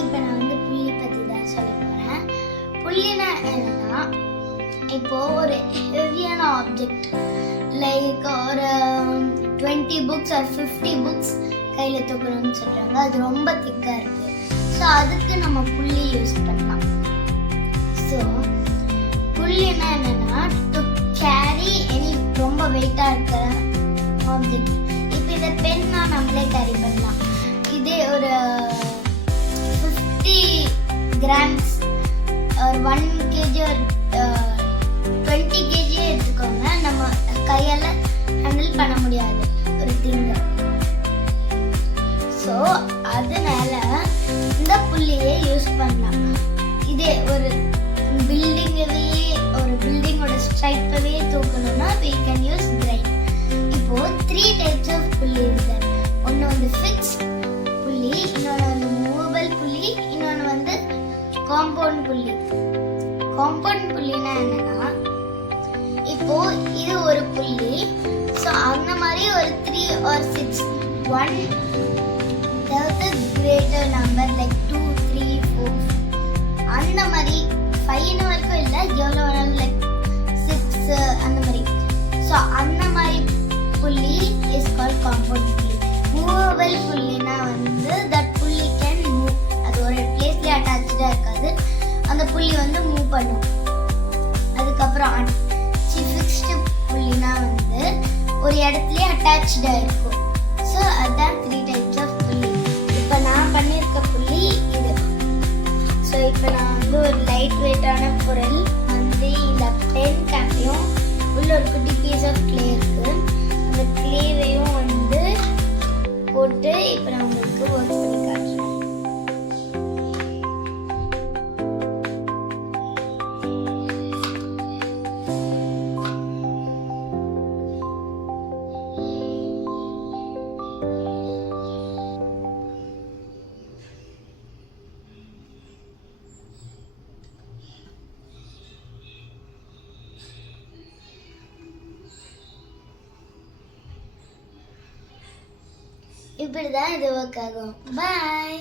இப்போ நான் வந்து புள்ளி பற்றி தான் சொல்ல போகிறேன். புள்ளினா என்னன்னா, இப்போ ஒரு ஹெவியான ஆப்ஜெக்ட் லைக் ஒரு 20 புக்ஸ் ஆர் 50 புக்ஸ் கையில் தூக்கணும்னு சொல்கிறாங்க. அது ரொம்ப திக்காக இருக்குது. ஸோ அதுக்கு நம்ம புள்ளி யூஸ் பண்ணலாம். ஸோ புள்ளினா என்னன்னா, டு கேரி எனி ரொம்ப வெயிட்டாக இருக்கிற ஆப்ஜெக்ட். இப்போ இதை பென்னா நம்மளே கேரி பண்ணலாம். இதே ஒரு 50 கிராம்ஸ் ஒரு 1 kg ஒரு 20 kg எடுத்துக்கோங்க. நம்ம கையால் ஹேண்டில் பண்ண முடியாது ஒரு திங்கை. ஸோ அதனால இந்த புள்ளியை யூஸ் பண்ணலாம். இதே ஒரு பில்டிங்கோட ஸ்ட்ரைப்பவே தூக்கணும்னா we can use brain. இப்போ 3 types of புள்ளி இருக்கு. ஒன்று வந்து ஃபிக்ஸ்ட் புள்ளி, இன்னொன்று வந்து மூவபிள் புள்ளி, இன்னொன்று வந்து காம்பவுண்ட் புள்ளி. காம்பவுண்ட் புள்ளினா என்னன்னா, இப்போ இது ஒரு புள்ளி. ஸோ அந்த மாதிரி ஒரு 3 or 6 1 greater number like 2 3 4 அந்த மாதிரி 5 வரைக்கும் இல்லை, எவ்வளோ வேணாலும் லைக் 6 அந்த மாதிரி. ஸோ அந்த மாதிரி புள்ளி இஸ் கால்ட் காம்பவுண்ட் புள்ளி. மூவபிள் புள்ளினா வந்து தட் புள்ளி கேன் மூவ். அது ஒரு பிளேஸ்லேயே அட்டாச்சாக இருக்காது, அந்த புள்ளி வந்து மூவ் பண்ணும். அதுக்கப்புறம் ஃபிக்ஸ்டு புள்ளினா வந்து ஒரு இடத்துலயே அட்டாச்சாக இருக்கும். ஸோ அதுதான் 3 types of புள்ளி. இப்போ நான் பண்ணியிருக்க புள்ளி இது. ஸோ இப்போ நான் வந்து ஒரு லைட் வெயிட்டான பொருள் வந்து இந்த பென் கேப்பையும் உள்ள ஒரு குட்டி பீஸ் ஆஃப் கிளே இருக்கு, அந்த கிளேவையும் வந்து போட்டு இப்போ நான் உங்களுக்கு ஒர்க் பண்ணி காட்டுறேன். இப்படிதான் இது ஒர்க் ஆகும். பாய்.